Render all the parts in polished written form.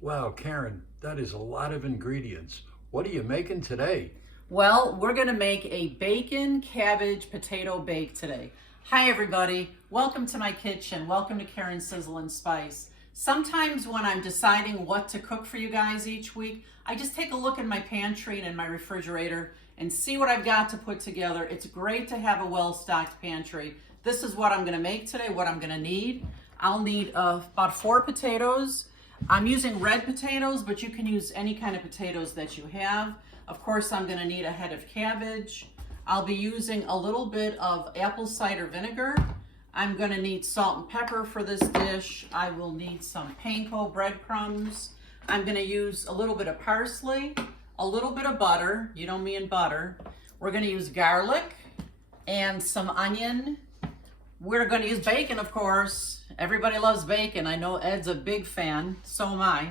Wow, Karen, that is a lot of ingredients. What are you making today? Well, we're gonna make a bacon cabbage potato bake today. Hi everybody, welcome to my kitchen. Welcome to Karen's Sizzle and Spice. Sometimes when I'm deciding what to cook for you guys each week, I just take a look in my pantry and in my refrigerator and see what I've got to put together. It's great to have a well-stocked pantry. This is what I'm gonna make today, what I'm gonna need. I'll need about 4 potatoes. I'm using red potatoes, but you can use any kind of potatoes that you have. Of course, I'm gonna need a head of cabbage. I'll be using a little bit of apple cider vinegar. I'm gonna need salt and pepper for this dish. I will need some panko breadcrumbs. I'm gonna use a little bit of parsley, a little bit of butter, you know me and butter. We're gonna use garlic and some onion. We're gonna use bacon, of course. Everybody loves bacon. I know Ed's a big fan, so am I.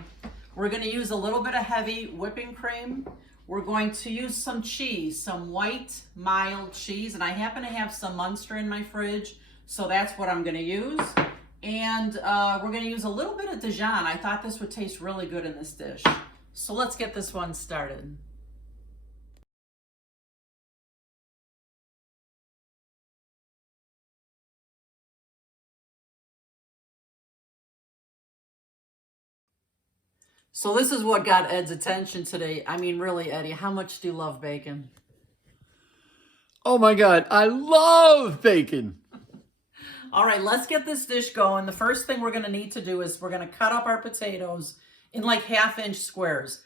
We're gonna use a little bit of heavy whipping cream. We're going to use some cheese, some white mild cheese, and I happen to have some Munster in my fridge, so that's what I'm gonna use. And we're gonna use a little bit of Dijon. I thought this would taste really good in this dish. So let's get this one started. So this is what got Ed's attention today. I mean, really, Eddie, how much do you love bacon? Oh my God, I love bacon. All right, let's get this dish going. The first thing we're gonna need to do is we're gonna cut up our potatoes in like 1/2-inch squares.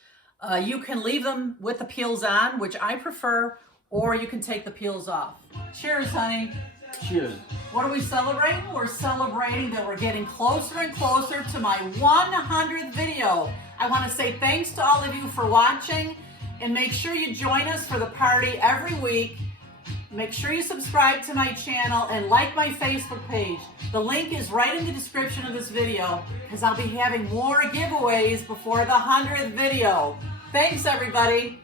You can leave them with the peels on, which I prefer, or you can take the peels off. Cheers, honey. Cheers. What are we celebrating? We're celebrating that we're getting closer and closer to my 100th video. I want to say thanks to all of you for watching, and make sure you join us for the party every week. Make sure you subscribe to my channel and like my Facebook page. The link is right in the description of this video, because I'll be having more giveaways before the 100th video. Thanks, everybody.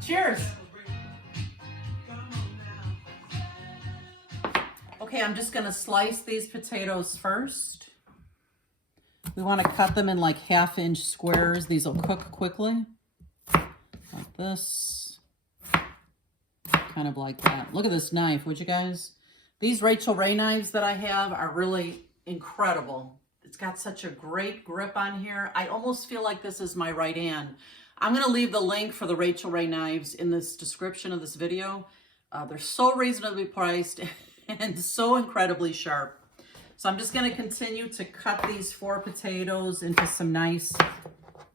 Cheers. Okay, I'm just gonna slice these potatoes first. We wanna cut them in like 1/2-inch squares. These will cook quickly. Like this. Kind of like that. Look at this knife, would you guys? These Rachel Ray knives that I have are really incredible. It's got such a great grip on here. I almost feel like this is my right hand. I'm gonna leave the link for the Rachel Ray knives in this description of this video. They're so reasonably priced and so incredibly sharp. So I'm just going to continue to cut these 4 potatoes into some nice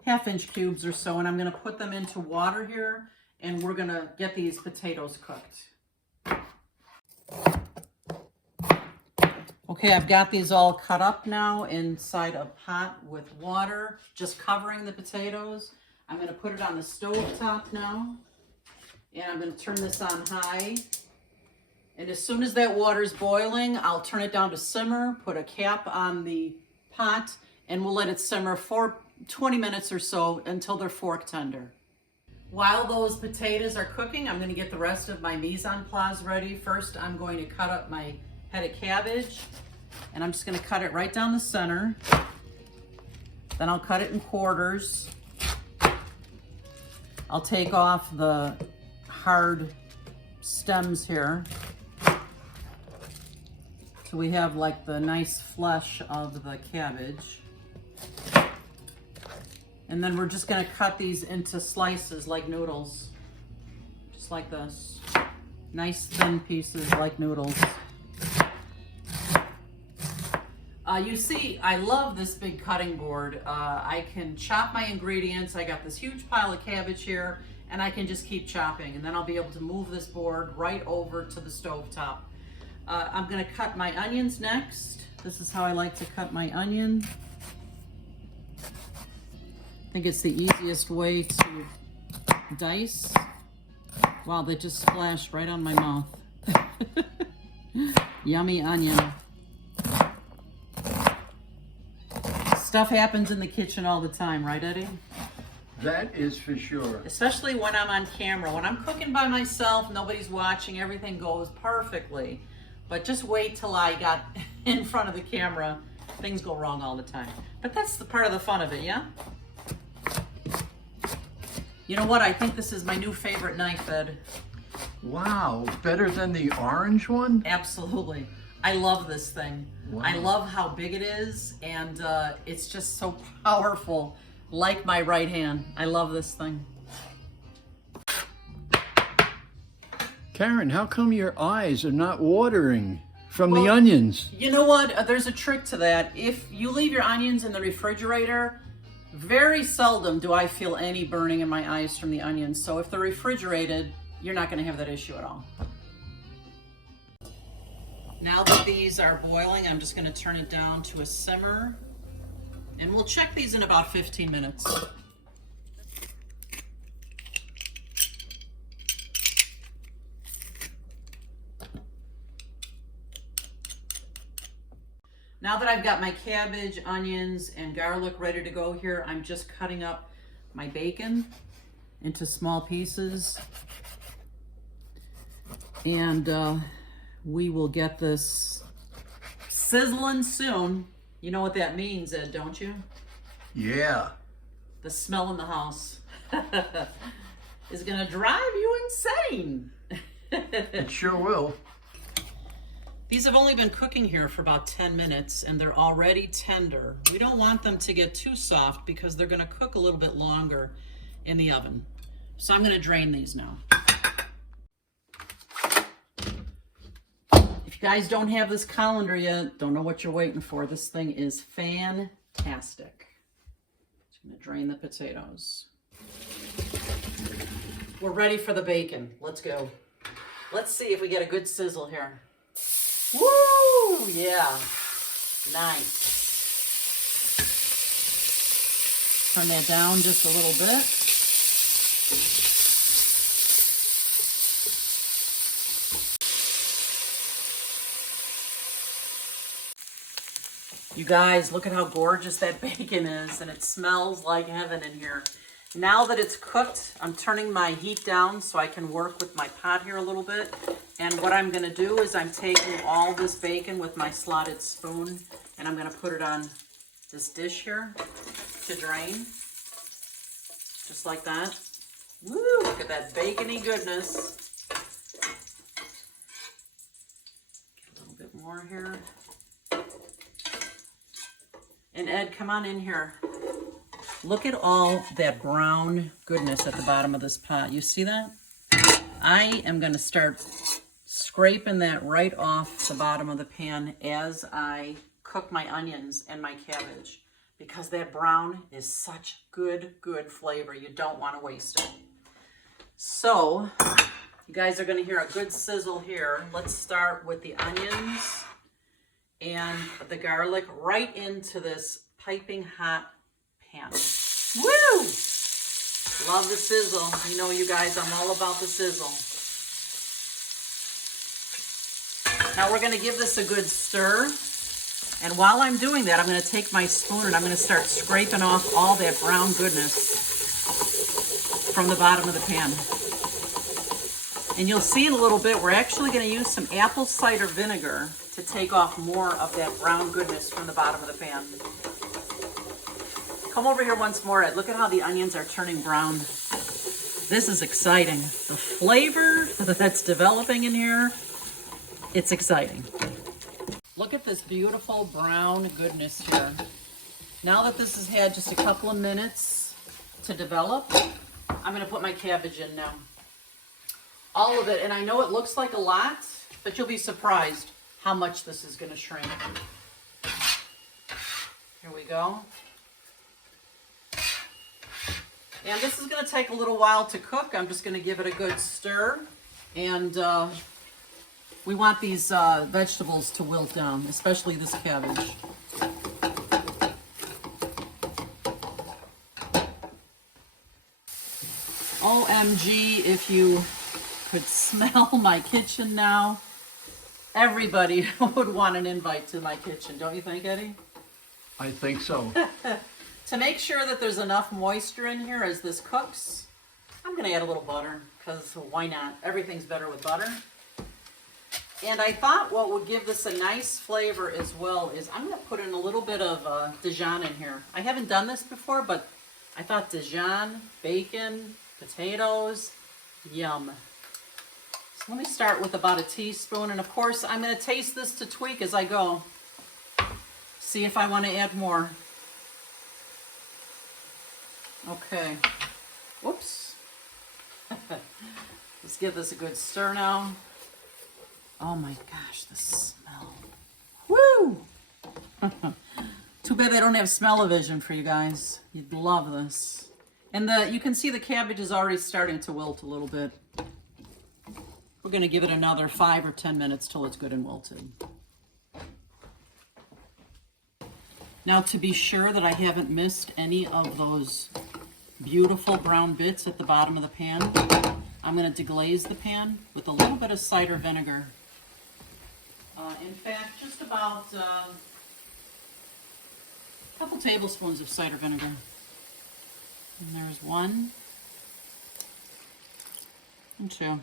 1/2-inch cubes or so, and I'm going to put them into water here, and we're going to get these potatoes cooked. Okay, I've got these all cut up now inside a pot with water, just covering the potatoes. I'm going to put it on the stove top now, and I'm going to turn this on high. And as soon as that water's boiling, I'll turn it down to simmer, put a cap on the pot, and we'll let it simmer for 20 minutes or so until they're fork tender. While those potatoes are cooking, I'm gonna get the rest of my mise en place ready. First, I'm going to cut up my head of cabbage, and I'm just gonna cut it right down the center. Then I'll cut it in quarters. I'll take off the hard stems here. So we have like the nice flesh of the cabbage. And then we're just gonna cut these into slices like noodles. Just like this. Nice thin pieces like noodles. You see, I love this big cutting board. I can chop my ingredients. I got this huge pile of cabbage here, and I can just keep chopping. And then I'll be able to move this board right over to the stove top. I'm gonna cut my onions next. This is how I like to cut my onion. I think it's the easiest way to dice. Wow, they just splashed right on my mouth. Yummy onion. Stuff happens in the kitchen all the time, right, Eddie? That is for sure. Especially when I'm on camera. When I'm cooking by myself, nobody's watching, everything goes perfectly. But just wait till I got in front of the camera. Things go wrong all the time. But that's the part of the fun of it, yeah? You know what? I think this is my new favorite knife, Ed. Wow, better than the orange one? Absolutely. I love this thing. Wow. I love how big it is, and it's just so powerful, like my right hand. I love this thing. Karen, how come your eyes are not watering from the onions? You know what? There's a trick to that. If you leave your onions in the refrigerator, very seldom do I feel any burning in my eyes from the onions. So if they're refrigerated, you're not going to have that issue at all. Now that these are boiling, I'm just going to turn it down to a simmer. And we'll check these in about 15 minutes. Now that I've got my cabbage, onions, and garlic ready to go here, I'm just cutting up my bacon into small pieces. And we will get this sizzling soon. You know what that means, Ed, don't you? Yeah. The smell in the house is gonna drive you insane. It sure will. These have only been cooking here for about 10 minutes and they're already tender. We don't want them to get too soft because they're gonna cook a little bit longer in the oven. So I'm gonna drain these now. If you guys don't have this colander yet, don't know what you're waiting for. This thing is fantastic. Just gonna drain the potatoes. We're ready for the bacon. Let's go. Let's see if we get a good sizzle here. Woo! Yeah. Nice. Turn that down just a little bit. You guys, look at how gorgeous that bacon is, and it smells like heaven in here. Now that it's cooked, I'm turning my heat down so I can work with my pot here a little bit. And what I'm gonna do is I'm taking all this bacon with my slotted spoon and I'm gonna put it on this dish here to drain. Just like that. Woo, look at that bacony goodness. Get a little bit more here. And Ed, come on in here. Look at all that brown goodness at the bottom of this pot. You see that? I am going to start scraping that right off the bottom of the pan as I cook my onions and my cabbage, because that brown is such good flavor. You don't want to waste it. So you guys are going to hear a good sizzle here. Let's start with the onions and the garlic right into this piping hot pan. Woo! Love the sizzle. You know, you guys, I'm all about the sizzle. Now we're going to give this a good stir. And while I'm doing that, I'm going to take my spoon and I'm going to start scraping off all that brown goodness from the bottom of the pan. And you'll see in a little bit, we're actually going to use some apple cider vinegar to take off more of that brown goodness from the bottom of the pan. Come over here once more, Ed. Look at how the onions are turning brown. This is exciting. The flavor that's developing in here, it's exciting. Look at this beautiful brown goodness here. Now that this has had just a couple of minutes to develop, I'm going to put my cabbage in now. All of it, and I know it looks like a lot, but you'll be surprised how much this is going to shrink. Here we go. And this is going to take a little while to cook. I'm just going to give it a good stir. And we want these vegetables to wilt down, especially this cabbage. OMG, if you could smell my kitchen now, everybody would want an invite to my kitchen. Don't you think, Eddie? I think so. To make sure that there's enough moisture in here as this cooks, I'm going to add a little butter, because why not? Everything's better with butter. And I thought what would give this a nice flavor as well is I'm going to put in a little bit of Dijon in here. I haven't done this before, but I thought Dijon, bacon, Potatoes, yum. So let me start with about a teaspoon, and of course I'm going to taste this to tweak as I go. See if I want to add more. Okay. Whoops. Let's give this a good stir now. Oh my gosh, the smell. Woo! Too bad I don't have smell-o-vision for you guys. You'd love this. And you can see the cabbage is already starting to wilt a little bit. We're going to give it another 5 or 10 minutes till it's good and wilted. Now, to be sure that I haven't missed any of those beautiful brown bits at the bottom of the pan, I'm going to deglaze the pan with a little bit of cider vinegar. In fact, just about a couple tablespoons of cider vinegar. And there's 1 and 2.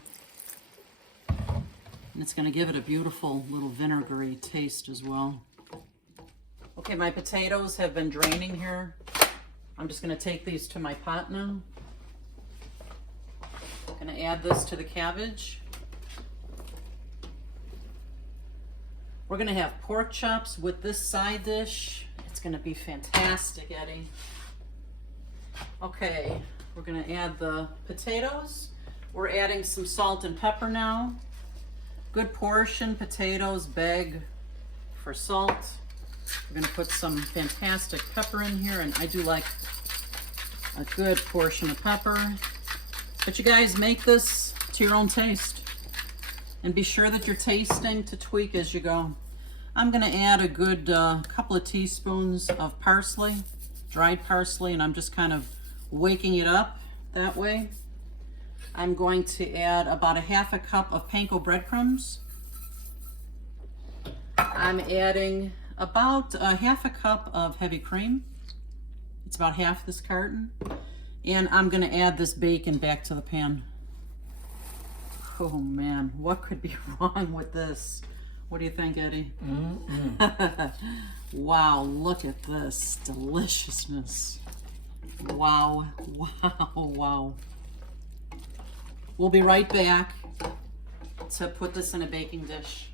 And it's going to give it a beautiful little vinegary taste as well. Okay, my potatoes have been draining here. I'm just going to take these to my pot now. I'm going to add this to the cabbage. We're going to have pork chops with this side dish. It's going to be fantastic, Eddie. Okay, we're going to add the potatoes. We're adding some salt and pepper now. Good portion potatoes, bag for salt. We're going to put some fantastic pepper in here, and I do like a good portion of pepper. But you guys make this to your own taste. And be sure that you're tasting to tweak as you go. I'm going to add a good couple of teaspoons of parsley, dried parsley, and I'm just kind of waking it up that way. I'm going to add about a half a cup of panko breadcrumbs. I'm adding about a half a cup of heavy cream. It's about half this carton. And I'm going to add this bacon back to the pan. Oh man, what could be wrong with this? What do you think, Eddie? Wow, look at this deliciousness. Wow, wow, wow. We'll be right back to put this in a baking dish.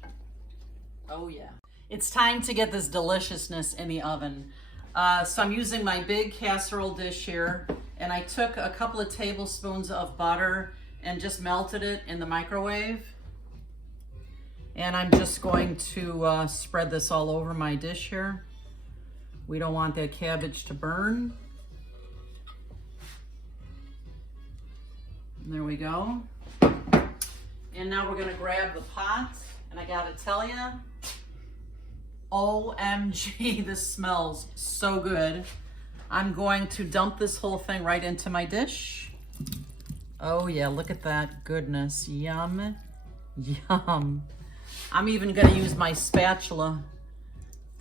Oh yeah. It's time to get this deliciousness in the oven. So I'm using my big casserole dish here, and I took a couple of tablespoons of butter and just melted it in the microwave. And I'm just going to spread this all over my dish here. We don't want that cabbage to burn. And there we go. And now we're gonna grab the pot, and I gotta tell you, OMG, this smells so good. I'm going to dump this whole thing right into my dish. Oh yeah, look at that goodness. Yum, yum. I'm even gonna use my spatula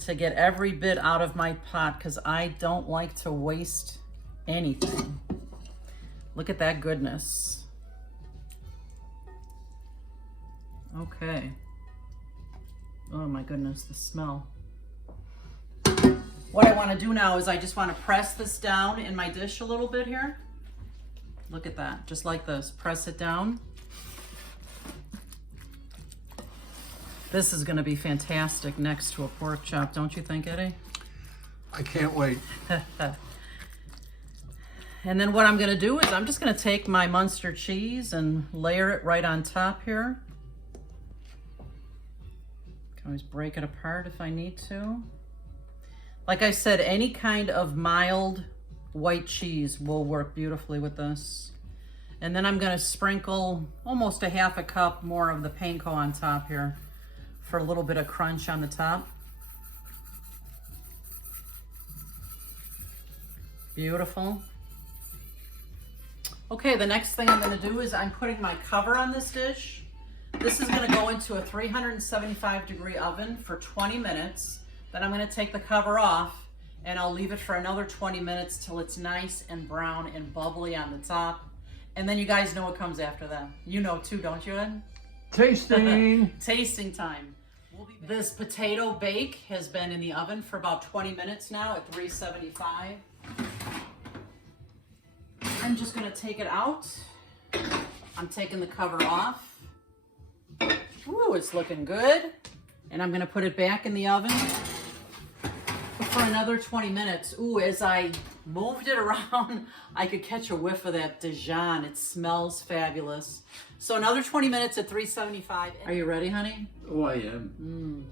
to get every bit out of my pot because I don't like to waste anything. Look at that goodness. Okay. Oh my goodness, the smell. What I want to do now is I just want to press this down in my dish a little bit here. Look at that, just like this. Press it down. This is going to be fantastic next to a pork chop, don't you think, Eddie? I can't wait. And then what I'm going to do is I'm just going to take my Munster cheese and layer it right on top here. Can always break it apart if I need to. Like I said, any kind of mild white cheese will work beautifully with this. And then I'm going to sprinkle almost a half a cup more of the panko on top here for a little bit of crunch on the top. Beautiful. Okay, the next thing I'm going to do is I'm putting my cover on this dish. This is going to go into a 375-degree oven for 20 minutes. Then I'm going to take the cover off, and I'll leave it for another 20 minutes till it's nice and brown and bubbly on the top. And then you guys know what comes after that. You know too, don't you, Ed? Tasting. Tasting time. This potato bake has been in the oven for about 20 minutes now at 375. I'm just gonna take it out. I'm taking the cover off. Ooh, it's looking good. And I'm gonna put it back in the oven for another 20 minutes. Ooh, as I moved it around, I could catch a whiff of that Dijon. It smells fabulous. So another 20 minutes at 375. Are you ready, honey? Oh, I am.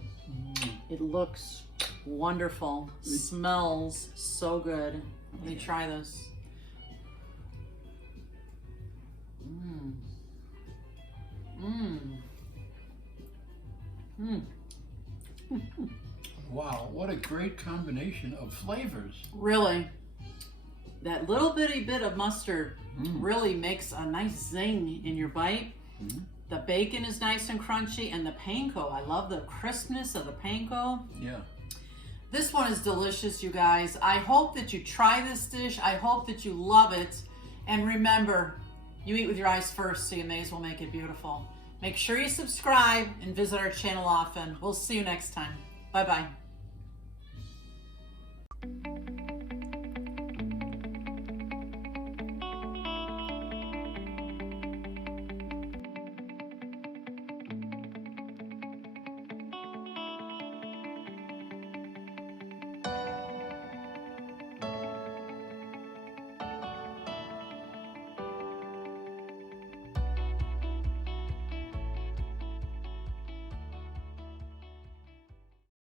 It looks wonderful. Smells so good. Let me try this. Wow, what a great combination of flavors. Really, that little bitty bit of mustard really makes a nice zing in your bite. The bacon is nice and crunchy, and the panko, I love the crispness of the panko. Yeah. This one is delicious, you guys. I hope that you try this dish. I hope that you love it. And remember, you eat with your eyes first, so you may as well make it beautiful. Make sure you subscribe and visit our channel often. We'll see you next time. Bye-bye.